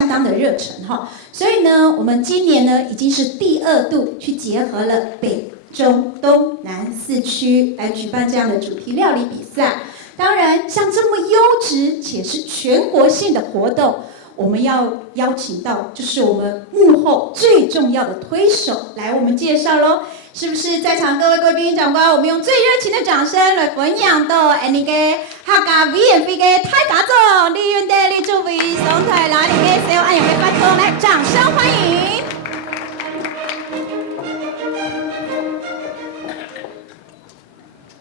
相当的热忱哈。所以呢，我们今年呢已经是第2度去结合了北、中、东、南4区来举办这样的主题料理比赛。当然，像这么优质且是全国性的活动，我们要邀请到就是我们幕后最重要的推手来我们介绍咯。是不是在场各位贵宾长官，我们用最热情的掌声来分享到那个客家 V&V 的太家总李云德李主委上台来，那个所有安永的观众来掌声欢迎。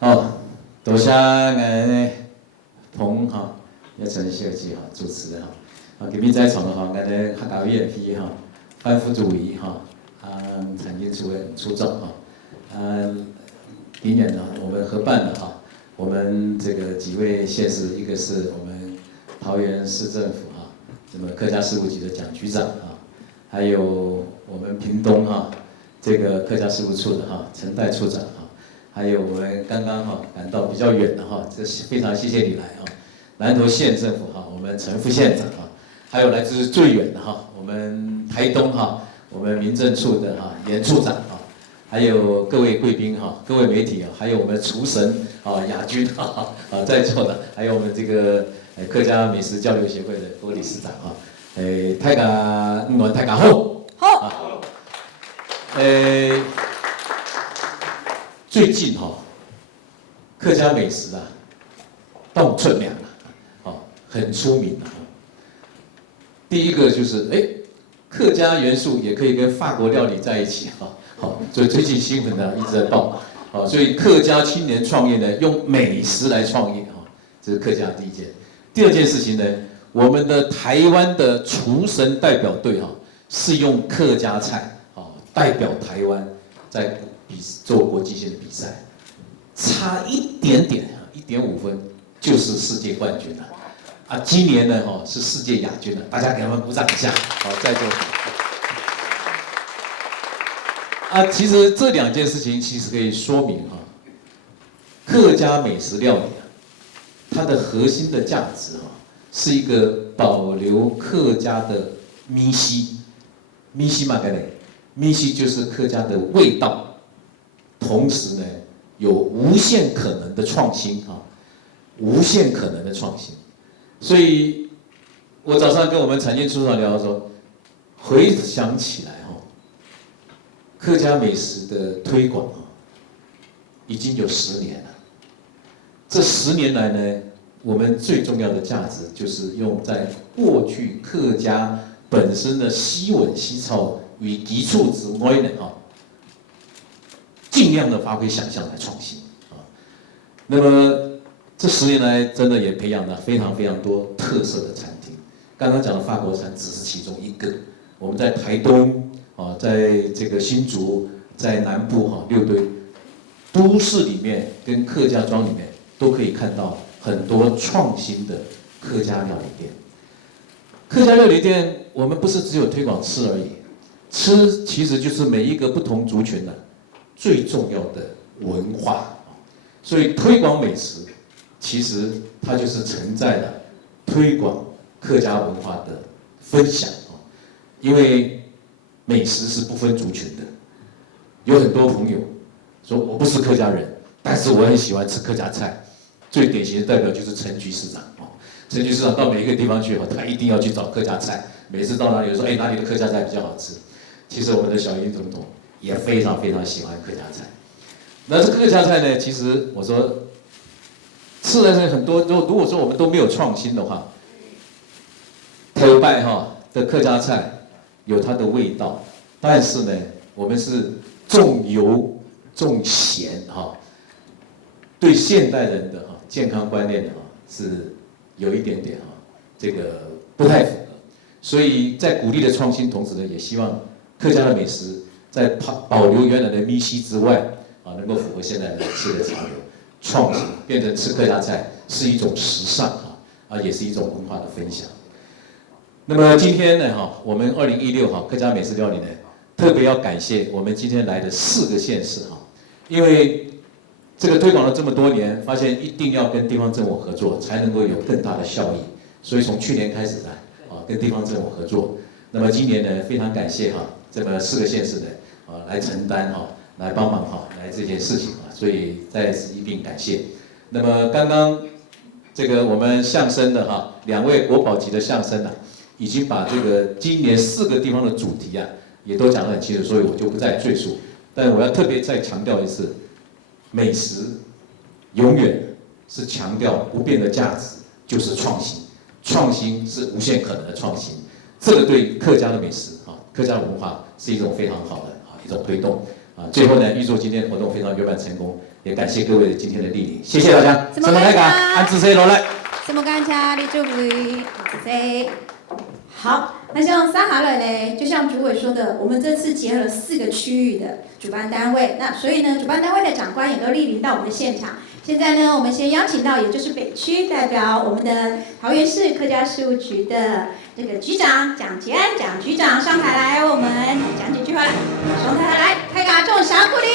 好，多谢俺彭哈，也陈小姐哈主持的哈，今日在场的哈，俺的客家 V&V 哈，范副主委哈，产业处长哈，今年呢我们合办的哈，我们这个几位县市，一个是我们桃园市政府哈，那么客家事务局的蒋局长啊，还有我们屏东哈，这个客家事务处的哈陈代处长哈，还有我们刚刚哈赶到比较远的哈，这非常谢谢你来啊，南投县政府哈，我们陈副县长哈，还有来自最远的哈，我们台东哈，我们民政处的哈严处长哈。还有各位贵宾哈，各位媒体啊，还有我们厨神啊亚军在座的，还有我们这个客家美食交流协会的郭理事长啊，大家大家好，好，最近哈，客家美食啊，到处名啊，很出名啊。第一个就是客家元素也可以跟法国料理在一起哈。好，所以最近新闻呢一直在报，好，所以客家青年创业呢，用美食来创业哈，这是客家第一件。第二件事情呢，我们的台湾的厨神代表队哈，是用客家菜代表台湾在做国际性的比赛，差一点点1.5分就是世界冠军了，今年呢是世界亚军了，大家给他们鼓掌一下，好，在座。其实这2件事情其实可以说明哈，客家美食料理它的核心的价值是一个保留客家的咪西嘛，咪西就是客家的味道，同时呢有无限可能的创新无限可能的创新。所以我早上跟我们产业处长聊说，回想起来客家美食的推广已经有10年了。这10年来呢，我们最重要的价值就是用在过去客家本身的西文西草与基础之外呢尽量的发挥想象来创新那么这10年来，真的也培养了非常非常多特色的餐厅。刚刚讲的法国餐只是其中一个，我们在台东。在这个新竹，在南部6堆都市里面跟客家庄里面都可以看到很多创新的客家料理店。客家料理店，我们不是只有推广吃而已，吃其实就是每一个不同族群的最重要的文化。所以推广美食，其实它就是承载了推广客家文化的分享因为美食是不分族群的，有很多朋友说我不是客家人，但是我很喜欢吃客家菜。最典型的代表就是陈局市长陈局市长到每一个地方去他一定要去找客家菜。每次到哪里说哪里的客家菜比较好吃。其实我们的小英总统也非常非常喜欢客家菜。那这客家菜呢，其实我说吃的很多，如果说我们都没有创新的话，头拜的客家菜。有它的味道，但是呢，我们是重油重咸对现代人的健康观念是有一点点这个不太符合，所以在鼓励的创新同时呢，也希望客家的美食在保留原来的咪西之外能够符合现代人吃的潮流，创新变成吃客家菜是一种时尚也是一种文化的分享。那么今天呢，我们2016客家美食料理呢，特别要感谢我们今天来的4个县市因为这个推广了这么多年，发现一定要跟地方政府合作，才能够有更大的效益。所以从去年开始呢，跟地方政府合作。那么今年呢，非常感谢这么4个县市的来承担来帮忙来这件事情所以再次一并感谢。那么刚刚这个我们相声的2位国宝级的相声已经把这个今年4个地方的主题也都讲得很清楚，所以我就不再赘述。但我要特别再强调一次，美食永远是强调不变的价值，就是创新。创新是无限可能的创新，这个对客家的美食客家文化是一种非常好的一种推动最后呢，预祝今天的活动非常圆满成功，也感谢各位今天的莅临，谢谢大家。什么大家？安子 C 落来。什么感谢？你祝福安子 C。好，那像撒哈拉呢，就像主委说的，我们这次结合了4个区域的主办单位，那所以呢，主办单位的长官也都莅临到我们的现场。现在呢，我们先邀请到，也就是北区代表我们的桃园市客家事务局的这个局长蒋捷安蒋局长上台来，我们讲几句话来。上台来，开个众小鼓励。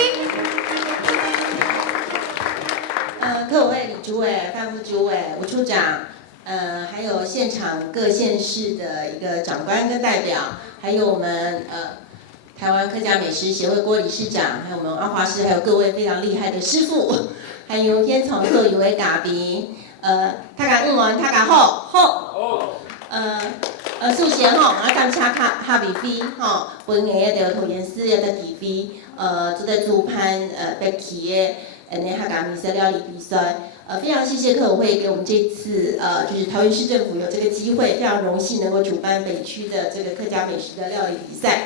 各位李主委、范副主委、吴处长，还有现场各县市的一个长官跟代表，还有我们台湾客家美食协会郭理事长，还有我们阿华师，还有各位非常厉害的师傅，还有天从做一位嘉宾，大家大家好，首先感谢哈比飞本年的桃园市的地飞，做在主办北区的。客家美食料理比赛，非常谢谢客委会给我们这次就是桃园市政府有这个机会，非常荣幸能够主办北区的这个客家美食的料理比赛。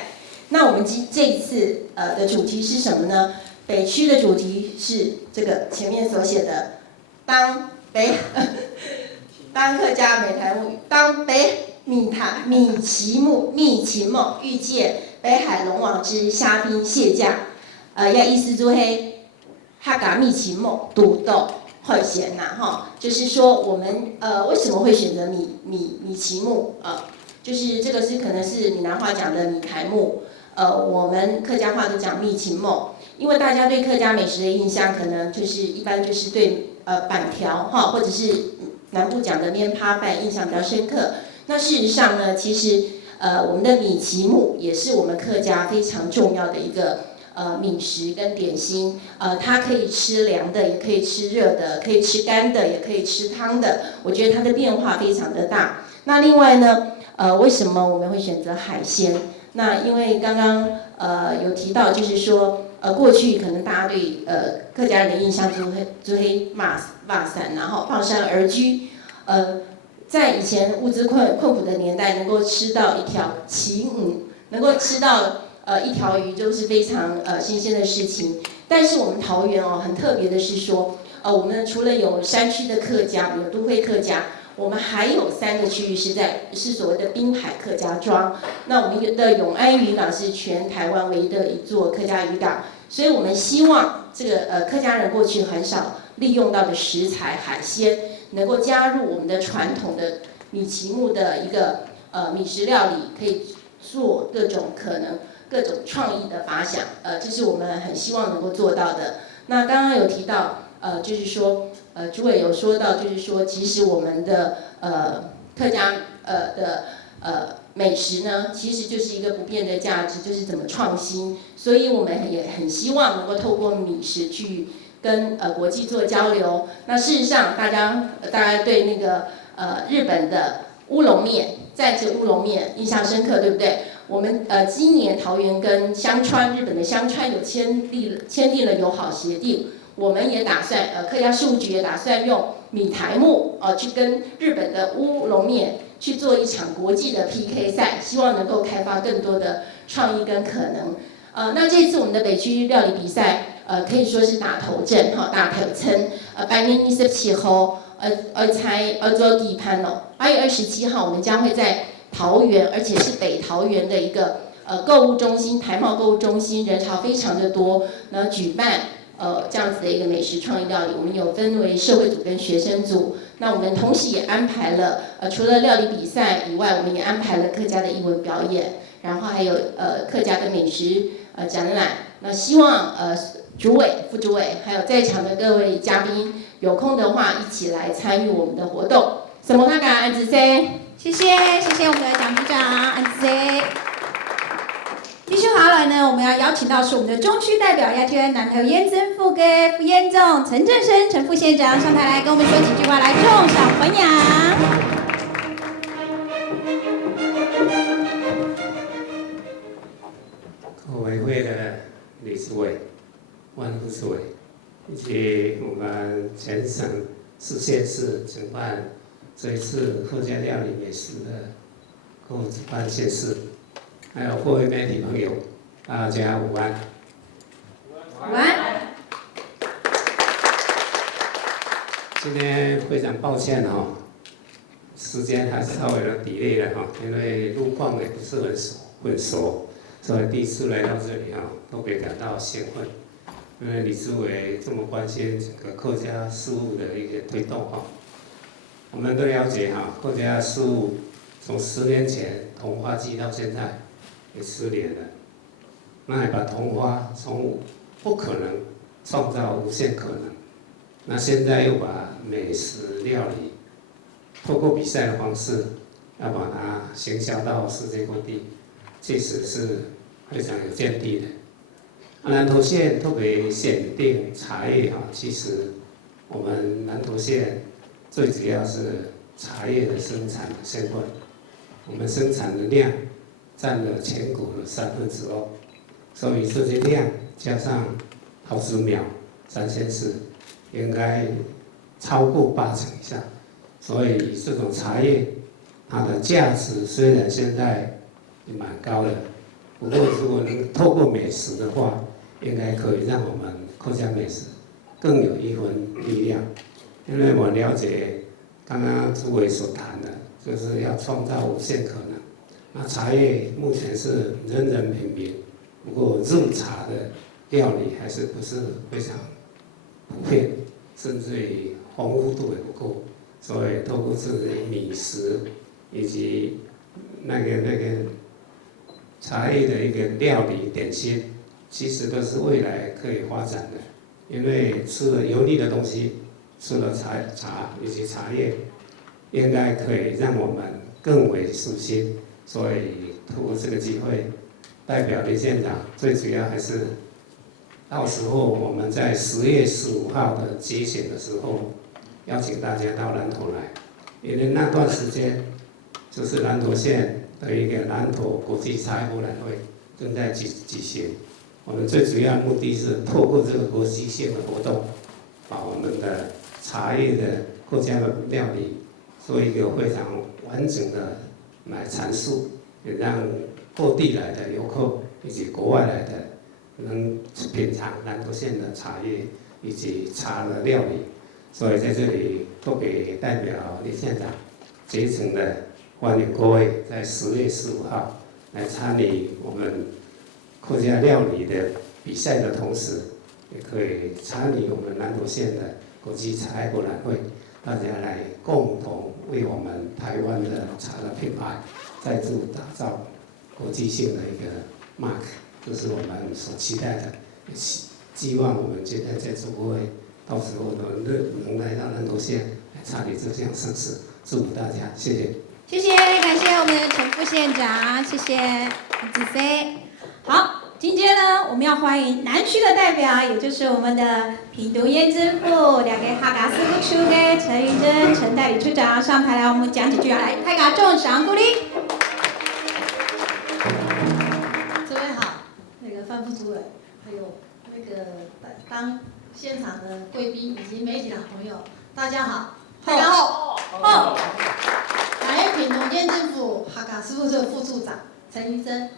那我们这一次的主题是什么呢？北区的主题是这个前面所写的，当客家美台木，当北米其木遇见北海龙王之虾兵蟹将，意思就是客家米其木独到会咸就是说我们为什么会选择米其木就是这个是可能是闽南话讲的米台木，我们客家话都讲米其木，因为大家对客家美食的印象可能就是一般就是对板条或者是南部讲的面趴饭印象比较深刻。那事实上呢，其实我们的米其木也是我们客家非常重要的一个饮食跟点心，它可以吃凉的，也可以吃热的，可以吃干的，也可以吃汤的。我觉得它的变化非常的大。那另外呢，为什么我们会选择海鲜？那因为刚刚有提到，就是说过去可能大家对客家人的印象就是骂散，然后放山而居。在以前物资困苦的年代，能够吃到一条旗鱼，能够吃到一条鱼就是非常新鲜的事情。但是我们桃园很特别的是说，我们除了有山区的客家，有都会客家，我们还有3个区域是所谓的滨海客家庄。那我们的永安渔港是全台湾唯一的一座客家渔港，所以我们希望这个客家人过去很少利用到的食材海鲜，能够加入我们的传统的米其木的一个米食料理，可以做各种创意的发想，这是我们很希望能够做到的。那刚刚有提到，就是说，主委有说到，就是说，其实我们的客家的美食呢，其实就是一个不变的价值，就是怎么创新。所以我们也很希望能够透过米食去跟国际做交流。那事实上，大家对那个日本的乌龙面，战争乌龙面印象深刻，对不对？我们今年桃园跟日本的香川有签订了友好协定，我们也打算客家事务局也打算用米台木去跟日本的乌龙面去做一场国际的 PK 赛，希望能够开发更多的创意跟可能。那这次我们的北区料理比赛可以说是打头阵打头阵。8月27号做第一盘8月27号我们将会在桃园，而且是北桃园的一个购物中心，台贸购物中心，人潮非常的多，然后举办这样子的一个美食创意料理。我们有分为社会组跟学生组，那我们同时也安排了除了料理比赛以外，我们也安排了客家的艺文表演，然后还有客家的美食展览。那希望主委、副主委还有在场的各位嘉宾有空的话一起来参与我们的活动。什么大家安子噻？谢谢我们的蒋局长，安谢。继续下来呢，我们要邀请到是我们的中区代表，也就是南投县政府的副县长陈振声陈副县长上台来跟我们说几句话，来众赏欢迎。客委会的理事委、万副主委，以及我们全省4县市承办这一次客家料理美食的各主办县市，还有各位媒体朋友，大家午安。午安。今天非常抱歉时间还是稍微的 delay 了因为路况也不是很熟，所以第一次来到这里特别感到兴奋。因为理事委这么关心整个客家事务的一个推动我们都了解客家事务从10年前桐花季到现在也10年了，那也把桐花从不可能创造无限可能，那现在又把美食料理透过比赛的方式要把它行销到世界各地，其实是非常有见地的。南投县特别选定茶叶其实我们南投县最主要是茶叶的生产的现份，我们生产的量占了全国的2/3，所以这些量加上桃子苗3县市，应该超过80%以上。所以这种茶叶，它的价值虽然现在也蛮高的，不过如果能透过美食的话，应该可以让我们客家美食更有一分力量。因为我了解刚刚主委所谈的，就是要创造无限可能。那茶叶目前是人人平平，不过入茶的料理还是不是非常普遍，甚至于丰富度也不够。所以透过这些米食以及那个茶叶的一个料理点心，其实都是未来可以发展的。因为吃了油腻的东西，吃了茶以及茶叶，应该可以让我们更为舒心。所以透过这个机会，代表林县长，最主要还是到时候我们在10月15号的集选的时候，邀请大家到南投来，因为那段时间就是南投县的一个南投国际茶叶博览会正在举行。我们最主要的目的是透过这个国际性的活动，把我们的茶叶的客家的料理做一个非常完整的来阐述，也让各地来的游客以及国外来的能品尝南投县的茶叶以及茶的料理。所以在这里特别代表林县长竭诚的欢迎各位在10月15号来参与我们客家料理的比赛的同时，也可以参与我们南投县的国际茶叶博览会，大家来共同为我们台湾的茶的品牌再度打造国际性的一个 mark， 这是我们所期待的。希望我们接待在座各位到时候能来到南投县来参与这项盛事，祝福大家，谢谢。谢谢，感谢我们的陈副县长，谢谢子飞。好，紧接着呢，我们要欢迎南区的代表，也就是我们的屏东县政府2个客家事务处的陈玉珍陈代理处长上台来，我们讲几句来，大家众赏鼓励。诸位好，范副主委，还有当现场的贵宾以及媒体的朋友，大家好，大家好。来屏东县政府客家事务处副处长陈玉珍，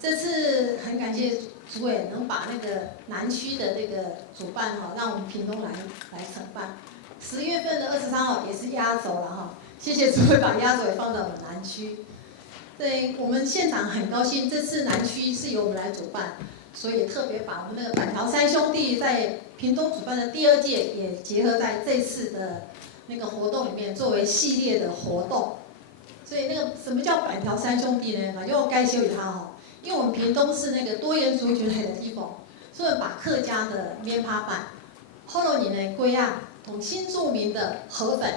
这次很感谢主委能把南区的主办让我们屏东来承办。10月份的23号也是压轴了谢谢主委把压轴也放到我们南区。对，我们现场很高兴，这次南区是由我们来主办。所以特别把我们板条3兄弟在屏东主办的第2届也结合在这次的活动里面，作为系列的活动。所以什么叫板条3兄弟呢？又该修理它因为我们屏东是多元族群的地方，所以把客家的面趴板，后头你龟同新著名的河粉，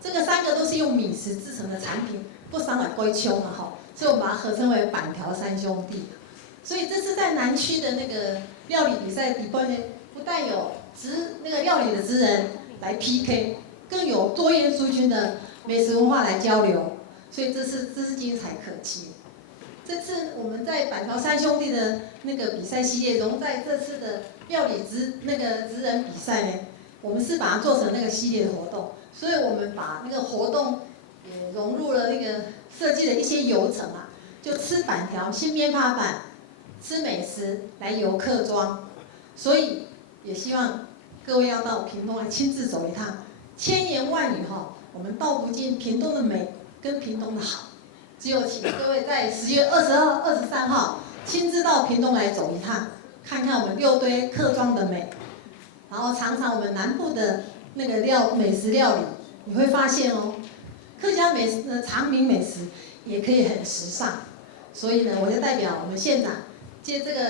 这个3个都是用米食制成的产品，不伤来归丘嘛哈，所以我们把它合称为板条三兄弟。所以这次在南区的那个料理比赛底部呢，不但有那个料理的职人来 PK， 更有多元族群的美食文化来交流，所以这是精彩可期。这次我们在板条三兄弟的那个比赛系列中，在这次的料理职人比赛呢，我们是把它做成那个系列的活动，所以我们把那个活动也融入了那个设计的一些流程啊，就吃板条、新编扒板、吃美食来游客庄，所以也希望各位要到屏东来亲自走一趟。千言万语哈，我们道不尽屏东的美跟屏东的好。只有请各位在10月22号、23号亲自到屏东来走一趟，看看我们六堆客庄的美，然后尝尝我们南部的那个美食料理，你会发现哦，客家美食的长明美食也可以很时尚。所以呢，我就代表我们县长借这个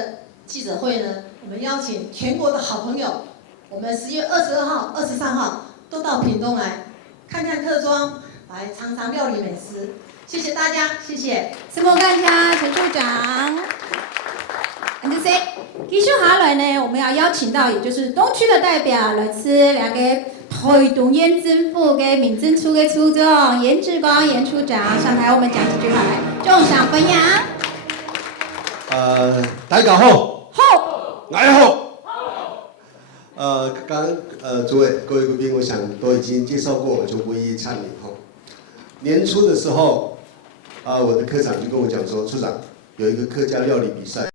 记者会呢，我们邀请全国的好朋友，我们10月22号、23号都到屏东来看看客庄，来尝尝料理美食。谢谢大家，谢谢。师傅干家陈处长。继续下来呢，我们要邀请到，也就是东区的代表，来自两个台东县政府的民政处的处长严志光严处长上台，我们讲几句话来，众赏分享。大家好。好。来好。刚诸位各位贵宾，我想都已经介绍过，我就不一一阐明哈。年初的时候，我的科长就跟我讲说，处长有一个客家料理比赛，